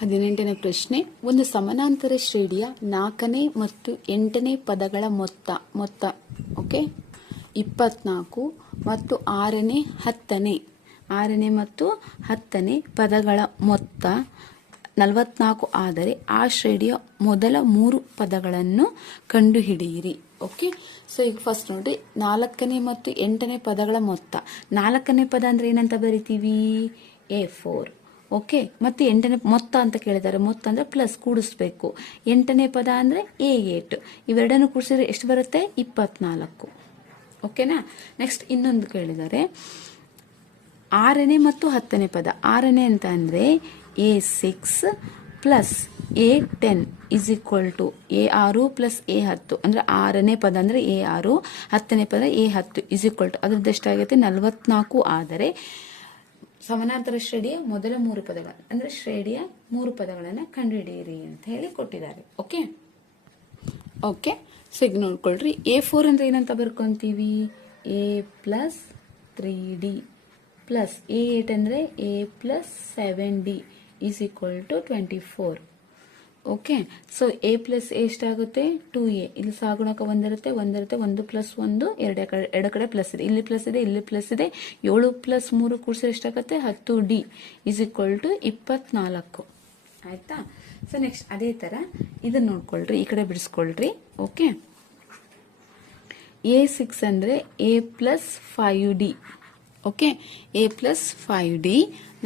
ಹದಿನೆಂಟನೇ ಪ್ರಶ್ನೆ. ಒಂದು ಸಮಾನಾಂತರ ಶ್ರೇಣಿಯ ನಾಲ್ಕನೇ ಮತ್ತು ಎಂಟನೇ ಪದಗಳ ಮೊತ್ತ ಮೊತ್ತ, ಓಕೆ? ಇಪ್ಪತ್ನಾಲ್ಕು ಮತ್ತು ಆರನೇ, ಹತ್ತನೇ. ಆರನೇ ಮತ್ತು ಹತ್ತನೇ ಪದಗಳ ಮೊತ್ತ ನಲವತ್ನಾಲ್ಕು ಆದರೆ ಆ ಶ್ರೇಣಿಯ ಮೊದಲ ಮೂರು ಪದಗಳನ್ನು ಕಂಡುಹಿಡಿಯಿರಿ, ಓಕೆ? ಸೊ ಈಗ ಫಸ್ಟ್ ನೋಡಿ ನಾಲ್ಕನೇ ಮತ್ತು ಎಂಟನೇ ಪದಗಳ ಮೊತ್ತ. ನಾಲ್ಕನೇ ಪದ ಅಂದರೆ ಏನಂತ ಬರಿತೀವಿ? ಎ ಫೋರ್ ಓಕೆ, ಮತ್ತೆ ಎಂಟನೇ ಮೊತ್ತ ಅಂತ ಕೇಳಿದ್ದಾರೆ. ಮೊತ್ತ ಅಂದ್ರೆ ಪ್ಲಸ್ ಕೂಡಿಸ್ಬೇಕು. ಎಂಟನೇ ಪದ ಅಂದ್ರೆ ಎ ಏಟ್ ಇವೆರಡನ್ನು ಕೂಡಿಸಿದ್ರೆ ಎಷ್ಟು ಬರುತ್ತೆ? ಇಪ್ಪತ್ನಾಲ್ಕು. ಓಕೆನಾ? ನೆಕ್ಸ್ಟ್ ಇನ್ನೊಂದು ಕೇಳಿದ್ದಾರೆ. ಆರನೇ ಮತ್ತು ಹತ್ತನೇ ಪದ. ಆರನೇ ಅಂತ ಅಂದ್ರೆ a six plus a ten is equal to a ಆರು ಪ್ಲಸ್ ಎ ಹತ್ತು. ಅಂದ್ರೆ ಆರನೇ ಪದ ಅಂದ್ರೆ ಎ ಆರು ಹತ್ತನೇ ಪದ ಎ ಹತ್ತು ಇಸ್ ಈಕ್ವಲ್ ಟು ಅದ್ರದ್ದು ಎಷ್ಟಾಗೈತೆ ನಲವತ್ನಾಲ್ಕು ಆದರೆ ಸಮಾನಾಂತರ ಶ್ರೇಣಿಯ ಮೊದಲ ಮೂರು ಪದಗಳು, ಅಂದ್ರೆ ಶ್ರೇಣಿಯ ಮೂರು ಪದಗಳನ್ನು ಕಂಡುಹಿಡಿಯಿರಿ ಅಂತ ಹೇಳಿ ಕೊಟ್ಟಿದ್ದಾರೆ. ಓಕೆ ಓಕೆ ಸೊ ಈಗ ನೋಡ್ಕೊಳ್ರಿ. ಎ ಫೋರ್ ಅಂದ್ರೆ ಏನಂತ ಬರ್ಕೊಂತೀವಿ? A plus three d plus a eight ಅಂದ್ರೆ a plus seven d is equal to twenty four okay so a plus a ಎಷ್ಟಾಗುತ್ತೆ ಟೂ ಎ ಇಲ್ಲಿ ಸಾಗುಣಕ ಒಂದಿರುತ್ತೆ ಒಂದಿರುತ್ತೆ, ಒಂದು ಪ್ಲಸ್ ಒಂದು, ಎರಡು ಕಡೆ ಎರಡು ಕಡೆ ಪ್ಲಸ್ ಇದೆ. ಇಲ್ಲಿ ಪ್ಲಸ್ ಇದೆ, ಇಲ್ಲಿ ಪ್ಲಸ್ ಇದೆ. ಏಳು ಪ್ಲಸ್ ಮೂರು ಕೂಡಿಸಿದ್ರೆ ಎಷ್ಟಾಗುತ್ತೆ ಹತ್ತು ಡಿ ಇಸ್ ಈಕ್ವಲ್ ಟು ಇಪ್ಪತ್ನಾಲ್ಕು. ಆಯಿತಾ? ಸೊ ನೆಕ್ಸ್ಟ್ ಅದೇ ಥರ ಇದನ್ನು ನೋಡ್ಕೊಳ್ರಿ, ಈ ಕಡೆ ಬಿಡಿಸ್ಕೊಳ್ರಿ. ಓಕೆ ಎ ಸಿಕ್ಸ್ ಅಂದರೆ a plus five d okay a plus five d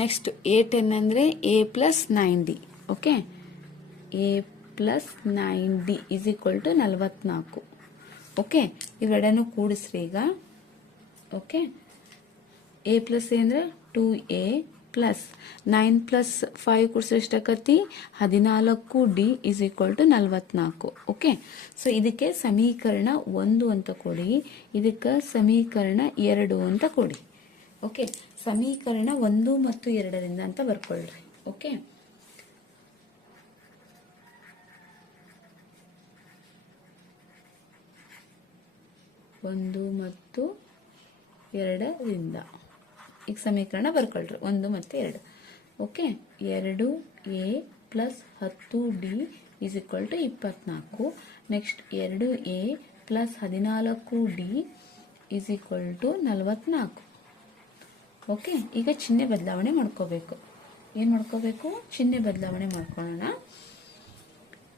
next a ten ಅಂದರೆ a plus nine d okay a plus nine d is equal to ನಲವತ್ನಾಲ್ಕು. ಓಕೆ ಇವೆರಡನ್ನು ಕೂಡಿಸ್ರಿ ಈಗ. ಓಕೆ ಎ ಪ್ಲಸ್ ಎ ಅಂದರೆ two a plus nine plus five ಕೂಡಿಸ್ರೆ ಎಷ್ಟಾಕತಿ ಹದಿನಾಲ್ಕು d is equal to ನಲವತ್ನಾಲ್ಕು. Okay so ಇದಕ್ಕೆ ಸಮೀಕರಣ ಒಂದು ಅಂತ ಕೊಡಿ. ಇದಕ್ಕೆ ಸಮೀಕರಣ ಎರಡು ಅಂತ ಕೊಡಿ. ಓಕೆ ಸಮೀಕರಣ ಒಂದು ಮತ್ತು ಎರಡರಿಂದ ಅಂತ ಬರ್ಕೊಳ್ರಿ. ಓಕೆ ಒಂದು ಮತ್ತು ಎರಡರಿಂದ. ಈಗ ಸಮೀಕರಣ ಬರ್ಕೊಳ್ರಿ. ಒಂದು ಮತ್ತು ಎರಡು. ಓಕೆ ಎರಡು ಎ ಪ್ಲಸ್ ಹತ್ತು ಡಿ ಈಸ್ ಈಕ್ವಲ್ ಟು ಇಪ್ಪತ್ನಾಲ್ಕು. ನೆಕ್ಸ್ಟ್ ಎರಡು ಎ ಪ್ಲಸ್ ಹದಿನಾಲ್ಕು ಡಿ ಈಸ್ ಈಕ್ವಲ್ ಟು ನಲವತ್ನಾಲ್ಕು. ಓಕೆ ಈಗ ಚಿಹ್ನೆ ಬದಲಾವಣೆ ಮಾಡ್ಕೋಬೇಕು. ಏನು ಮಾಡ್ಕೋಬೇಕು? ಚಿಹ್ನೆ ಬದಲಾವಣೆ ಮಾಡ್ಕೊಳ್ಳೋಣ.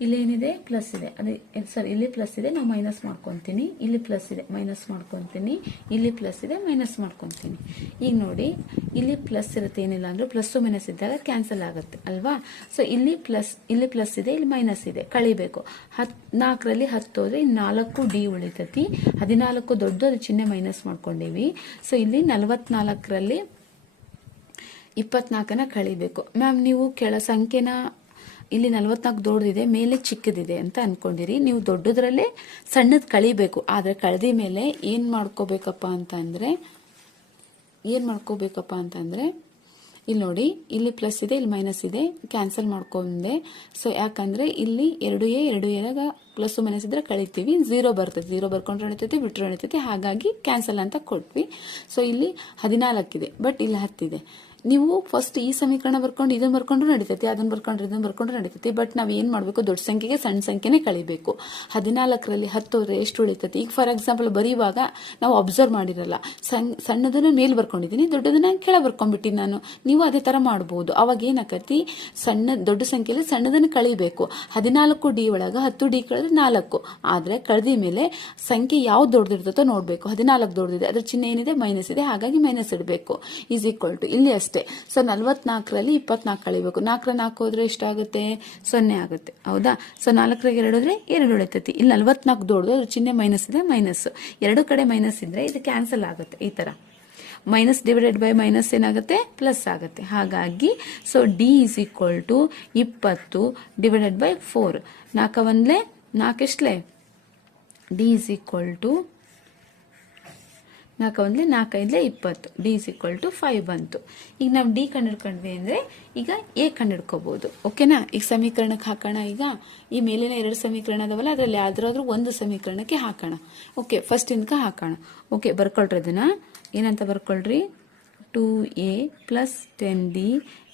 ಇಲ್ಲೇನಿದೆ ಪ್ಲಸ್ ಇದೆ. ಅದೇ ಸರಿ ಇಲ್ಲಿ ಪ್ಲಸ್ ಇದೆ, ನಾವು ಮೈನಸ್ ಮಾಡ್ಕೊತೀನಿ. ಇಲ್ಲಿ ಪ್ಲಸ್ ಇದೆ ಮೈನಸ್ ಮಾಡ್ಕೊತೀನಿ. ಇಲ್ಲಿ ಪ್ಲಸ್ ಇದೆ ಮೈನಸ್ ಮಾಡ್ಕೊತೀನಿ. ಈಗ ನೋಡಿ, ಇಲ್ಲಿ ಪ್ಲಸ್ ಇರುತ್ತೆ ಏನಿಲ್ಲ ಅಂದ್ರೆ ಪ್ಲಸ್ಸು ಮೈನಸ್ ಇದ್ದಾಗ ಕ್ಯಾನ್ಸಲ್ ಆಗುತ್ತೆ, ಅಲ್ವಾ? ಸೊ ಇಲ್ಲಿ ಪ್ಲಸ್ ಇಲ್ಲಿ ಪ್ಲಸ್ ಇದೆ, ಇಲ್ಲಿ ಮೈನಸ್ ಇದೆ. ಕಳಿಬೇಕು. ಹತ್, ನಾಲ್ಕರಲ್ಲಿ ಹತ್ತು ಹೋದ್ರೆ ನಾಲ್ಕು ಡಿ ಉಳಿತತಿ. ಹದಿನಾಲ್ಕು ದೊಡ್ಡದು ಚಿಹ್ನೆ ಮೈನಸ್ ಮಾಡ್ಕೊಂಡೀವಿ. ಸೊ ಇಲ್ಲಿ ನಲವತ್ನಾಲ್ಕರಲ್ಲಿ ಇಪ್ಪತ್ನಾಲ್ಕನ ಕಳಿಬೇಕು. ಮ್ಯಾಮ್ ನೀವು ಕೆಳ ಸಂಖ್ಯೆನ ಇಲ್ಲಿ ನಲವತ್ನಾಲ್ಕು ದೊಡ್ಡದಿದೆ, ಮೇಲೆ ಚಿಕ್ಕದಿದೆ ಅಂತ ಅನ್ಕೊಂಡಿರಿ. ನೀವು ದೊಡ್ಡದ್ರಲ್ಲೇ ಸಣ್ಣದು ಕಳಿಬೇಕು. ಆದರೆ ಕಳೆದ ಮೇಲೆ ಏನು ಮಾಡ್ಕೋಬೇಕಪ್ಪ ಅಂತ ಅಂದರೆ ಏನು ಮಾಡ್ಕೋಬೇಕಪ್ಪ ಅಂತಂದರೆ, ಇಲ್ಲಿ ನೋಡಿ, ಇಲ್ಲಿ ಪ್ಲಸ್ ಇದೆ, ಇಲ್ಲಿ ಮೈನಸ್ ಇದೆ ಕ್ಯಾನ್ಸಲ್ ಮಾಡ್ಕೊಂಡೆ. ಸೊ ಯಾಕಂದರೆ ಇಲ್ಲಿ ಎರಡು ಎ, ಎರಡು ಎದಾಗ ಪ್ಲಸ್ ಮೈನಸ್ ಇದ್ರೆ ಕಳಿತೀವಿ. ಝೀರೋ ಬರ್ತದೆ ಝೀರೋ ಬರ್ಕೊಂಡ್ರೆ ಎಣಿತೈತಿ ಬಿಟ್ಟರೆ ಎಣಿತೈತಿ ಹಾಗಾಗಿ ಕ್ಯಾನ್ಸಲ್ ಅಂತ ಕೊಟ್ವಿ. ಸೊ ಇಲ್ಲಿ ಹದಿನಾಲ್ಕಿದೆ ಬಟ್ ಇಲ್ಲಿ ಹತ್ತಿದೆ ನೀವು ಫಸ್ಟ್ ಈ ಸಮೀಕರಣ ಬರ್ಕೊಂಡು ಇದನ್ನು ಬರ್ಕೊಂಡ್ರು ನಡೀತೈತಿ ಅದನ್ನ ಬರ್ಕೊಂಡ್ರೆ ಇದನ್ನು ಬರ್ಕೊಂಡ್ರೆ ನಡೀತೈತಿ. ಬಟ್ ನಾವು ಏನು ಮಾಡಬೇಕು? ದೊಡ್ಡ ಸಂಖ್ಯೆಗೆ ಸಣ್ಣ ಸಂಖ್ಯೆನೇ ಕಳಿಬೇಕು. ಹದಿನಾಲ್ಕರಲ್ಲಿ ಹತ್ತು ಹೋದ್ರೆ ಎಷ್ಟು ಉಳಿತೈತಿ? ಈಗ ಫಾರ್ ಎಕ್ಸಾಂಪಲ್ ಬರೆಯುವಾಗ ನಾವು ಅಬ್ಸರ್ವ್ ಮಾಡಿರಲ್ಲ. ಸಣ್ಣ ಸಣ್ಣದನ್ನು ಮೇಲೆ ಬರ್ಕೊಂಡಿದ್ದೀನಿ, ದೊಡ್ಡದನ್ನ ಕೆಳ ಬರ್ಕೊಂಡ್ಬಿಟ್ಟಿನಿ ನಾನು. ನೀವು ಅದೇ ಥರ ಮಾಡ್ಬೋದು. ಅವಾಗ ಏನಾಕತಿ? ಸಣ್ಣ, ದೊಡ್ಡ ಸಂಖ್ಯೆಯಲ್ಲಿ ಸಣ್ಣದನ್ನು ಕಳಿಬೇಕು. ಹದಿನಾಲ್ಕು ಡಿ ಒಳಗೆ ಹತ್ತು ಡಿ ಕಳೆದ್ರೆ ನಾಲ್ಕು ಆದರೆ ಕಳೆದಿ ಮೇಲೆ ಸಂಖ್ಯೆ ಯಾವ್ದು ದೊಡ್ಡದಿರ್ತೋ ನೋಡಬೇಕು. ಹದಿನಾಲ್ಕು ದೊಡ್ಡದಿದೆ ಅದ್ರ ಚಿಹ್ನೆ ಏನಿದೆ? ಮೈನಸ್ ಇದೆ. ಹಾಗಾಗಿ ಮೈನಸ್ ಇಡಬೇಕು. ಈಸ್ ಈಕ್ವಲ್ ಟು ಇಲ್ಲಿ ಅಷ್ಟೇ. ಸೊ ನಲ್ವತ್ನಾಲ್ಕರಲ್ಲಿ ಇಪ್ಪತ್ನಾಲ್ಕು ಕಳಿಬೇಕು. ನಾಲ್ಕರ ನಾಲ್ಕು ಹೋದ್ರೆ ಎಷ್ಟಾಗುತ್ತೆ? ಸೊನ್ನೆ ಆಗುತ್ತೆ. ಹೌದಾ? ಸೊ ನಾಲ್ಕರಾಗ ಎರಡು ಹೋದ್ರೆ ಎರಡು ಉಳಿತೈತಿ. ಇಲ್ಲಿ ನಲ್ವತ್ನಾಲ್ಕು ದೊಡ್ಡದು ಅದ್ರ ಚಿಹ್ನೆ ಮೈನಸ್ ಇದೆ ಮೈನಸ್ ಎರಡು ಕಡೆ ಮೈನಸ್ ಇದ್ರೆ ಇದು ಕ್ಯಾನ್ಸಲ್ ಆಗುತ್ತೆ ಈ ತರ. ಮೈನಸ್ ಡಿವೈಡೆಡ್ ಬೈ ಮೈನಸ್ ಏನಾಗುತ್ತೆ? ಪ್ಲಸ್ ಆಗುತ್ತೆ. ಹಾಗಾಗಿ so d is equal to ಇಪ್ಪತ್ತು ಡಿವೈಡೆಡ್ ಬೈ ಫೋರ್ ನಾಲ್ಕ ಒಂದ್ಲೆ ನಾಲ್ಕೆಷ್ಟಲೆ ಡಿ ಇಸ್ ಈಕ್ವಲ್ ಟು ನಾಲ್ಕು ಒಂದ್ಲೆ ನಾಲ್ಕೈದಲೆ ಇಪ್ಪತ್ತು. D is equal to five ಬಂತು. ಈಗ ನಾವು ಡಿ ಕಂಡಿಡ್ಕೊಂಡ್ವಿ ಅಂದರೆ ಈಗ ಎ ಕಂಡಿಡ್ಕೋಬಹುದು ಓಕೆನಾ ಈಗ ಸಮೀಕರಣಕ್ಕೆ ಹಾಕೋಣ ಈಗ. ಈ ಮೇಲಿನ ಎರಡು ಸಮೀಕರಣ ಅದಾವಲ್ಲ, ಅದರಲ್ಲಿ ಯಾವುದಾದ್ರೂ ಒಂದು ಸಮೀಕರಣಕ್ಕೆ ಹಾಕೋಣ. ಓಕೆ ಫಸ್ಟ್ ಇನ್ಕ ಹಾಕೋಣ. ಓಕೆ ಬರ್ಕೊಳ್ರಿ ಅದನ್ನು ಏನಂತ ಬರ್ಕೊಳ್ರಿ? Two a plus ten d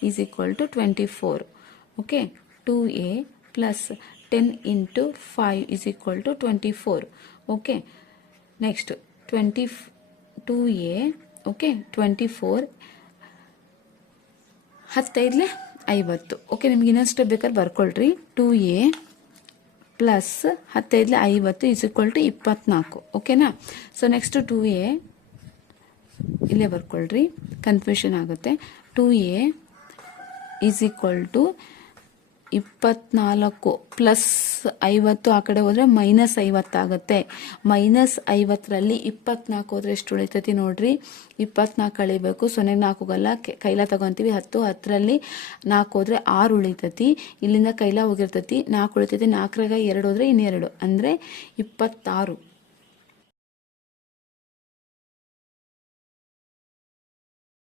is equal to twenty four okay two a plus ten into five is equal to twenty four okay next twenty two a okay twenty four ಹತ್ತೈದಲೆ ಐವತ್ತು. Okay ನಿಮ್ಗೆ ಇನ್ನಷ್ಟು ಬೇಕಾದ್ರೆ ಬರ್ಕೊಳ್ರಿ. Two A plus ಹತ್ತೈದಲೆ ಐವತ್ತು is equal to ಇಪ್ಪತ್ನಾಲ್ಕು. ಓಕೆನಾ so next two A ಇಲ್ಲೇ ಬರ್ಕೊಳ್ರಿ. ಕನ್ಫ್ಯೂಷನ್ ಆಗುತ್ತೆ. Two a is equal to ಇಪ್ಪತ್ನಾಲ್ಕು ಪ್ಲಸ್ ಐವತ್ತು ಆ ಕಡೆ ಹೋದರೆ ಮೈನಸ್ ಐವತ್ತಾಗುತ್ತೆ ಮೈನಸ್ ಐವತ್ತರಲ್ಲಿ ಇಪ್ಪತ್ನಾಲ್ಕು ಹೋದರೆ ಎಷ್ಟು ಉಳಿತೈತಿ ನೋಡ್ರಿ? ಇಪ್ಪತ್ನಾಲ್ಕು ಕಳಿಬೇಕು ಸೊನ್ನೆಗೆ ನಾಲ್ಕು ಹೋಗಲ್ಲ ಕೈಲ ತಗೊಂತೀವಿ. ಹತ್ತು, ಹತ್ತರಲ್ಲಿ ನಾಲ್ಕು ಹೋದರೆ ಆರು ಉಳಿತೈತಿ. ಇಲ್ಲಿಂದ ಕೈಲ ಹೋಗಿರ್ತೈತಿ. ನಾಲ್ಕು ಉಳಿತೈತಿ. ನಾಲ್ಕರಾಗ ಎರಡು ಹೋದ್ರೆ ಇನ್ನೆರಡು. ಅಂದರೆ ಇಪ್ಪತ್ತಾರು.